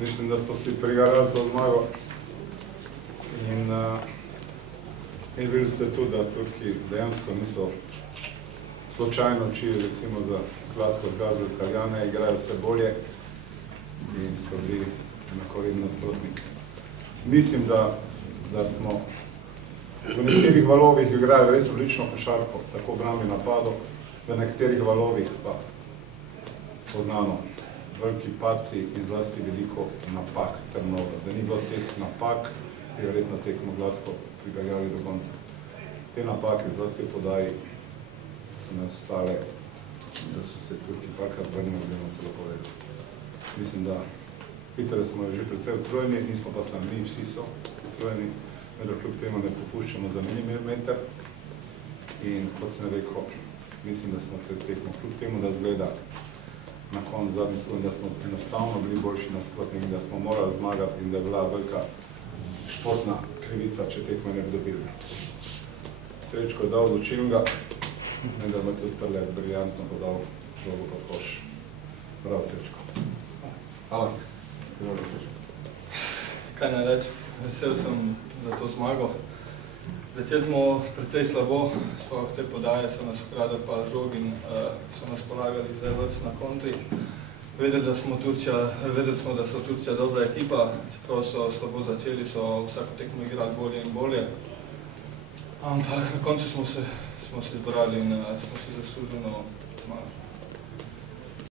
Mislim, da smo si prigarali to zmago in videli ste tudi, da Turki dejansko niso slučajno učili, recimo za Zlatko zgazili Italijane, igrajo vse bolje in so bili enakovredni nasprotniki. Mislim, da smo v nekaterih valovih igrajo res odlično košarko, tako obrambi napadov, v nekaterih valovih pa poznano veliki padci in zlasti veliko napak Trnova. Da ni bilo teh napak, bi verjetno tekmo gladko pripeljali do konca. Te napake, zlasti v podaji, so nas stale, da so se Turki parkrat vrnili, oziroma celo povedali. Mislim, da vidite, da smo že precej utrujeni, nismo pa sami, vsi so utrujeni, da kljub temu ne popuščamo za milimeter. In kot sem rekel, mislim, da smo tekmo kljub temu, da zgleda na konc zadnji sekund, da smo enostavno bili boljši nasprotniki, da smo morali zmagati in da je bila velika športna krivica, če tekmo ne bi dobili. Srečko je dal odločilnega, in da bo tudi prle briljantno podal žogo pod koš. Prav, Srečko. Hvala. Kaj naj reči? Vesel sem za to zmago. Začeli smo precej slabo, sploh te podaje so nas ukradali pa žog in so nas polagali zdaj vrst na kontri. Vedeli smo, da so Turčija dobra ekipa, čeprav so slabo začeli, so vsako tekmo igrali bolje in bolje. Ampak na koncu smo se zborali in smo si zasluženo zmagali.